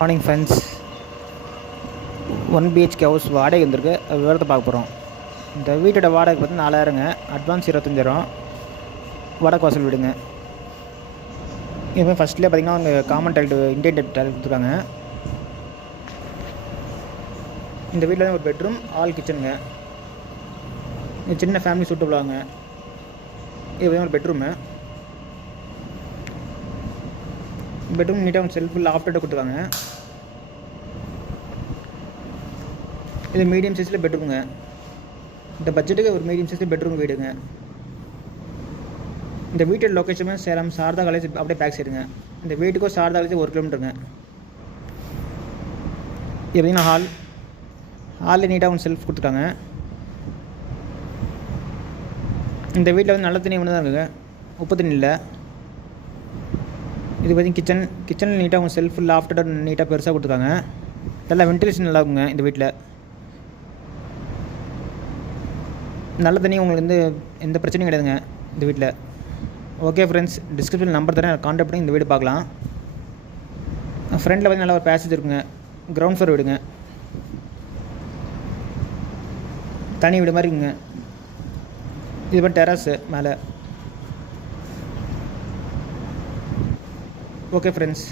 Morning friends, 1 BHK house வாடகை வந்திருக்கு. அது விவரத்தை பார்க்க போகிறோம். இந்த வீட்டோட வாடகை பார்த்து 4000ங்க. அட்வான்ஸ் 25,000. வடக்கு வாசல் வீடுங்க. இதுமாதிரி ஃபஸ்ட்லேயே பார்த்திங்கன்னா அவங்க காமன் டைல்டு இண்டியன் டைல் கொடுத்துருக்காங்க. இந்த வீட்டில் ஒரு பெட்ரூம், ஆல் கிச்சனுங்க. இது சின்ன ஃபேமிலி சூட்டபுளாங்க. இது ஒரு பெட்ரூமு. பெட்ரூம் நீட்டாக ஒரு செல்ஃபு லாஃப்ட்டோட கொடுத்துருக்காங்க. இது மீடியம் சைஸில் பெட்ரூமுங்க. இந்த பட்ஜெட்டுக்கு ஒரு மீடியம் சைஸில் பெட்ரூம் வீடுங்க. இந்த வீட்டோட லொக்கேஷனுமே சேலம் சாரதா காலேஜ் அப்படியே பேக் சைடுங்க. இந்த வீட்டுக்கும் சாரதா காலேஜ் 1 கிலோமீட்டருங்க. எப்படின்னா ஹாலில் நீட்டாக ஒன்று செல்ஃப் கொடுத்துருக்காங்க. இந்த வீட்டில் வந்து நல்ல தண்ணி ஒன்று தான் இருக்குங்க, உப்பு தண்ணி இல்லை. இது பார்த்திங்கன்னா கிச்சனில் நீட்டாக உங்கள் செல்ஃப் லாஃப்ட்டோட நீட்டாக பெருசாக கொடுத்துருக்காங்க. நல்லா வென்டிலேஷன் நல்லா இருக்குங்க இந்த வீட்டில். நல்ல தண்ணி உங்களுக்கு வந்து எந்த பிரச்சனையும் கிடையாதுங்க இந்த வீட்டில். ஓகே ஃப்ரெண்ட்ஸ், டிஸ்கிரிப்ஷன் நம்பர் தரேன், கான்டாக்ட் பண்ணி இந்த வீடு பார்க்கலாம். ஃப்ரெண்டில் பார்த்திங்கன்னா நல்லா ஒரு பேசேஜ் இருக்குங்க. கிரவுண்ட் ஃப்ளோர் வீடுங்க, தனி வீடு மாதிரி இருக்குங்க. இது மாதிரி டெராஸு மேலே. Okay friends.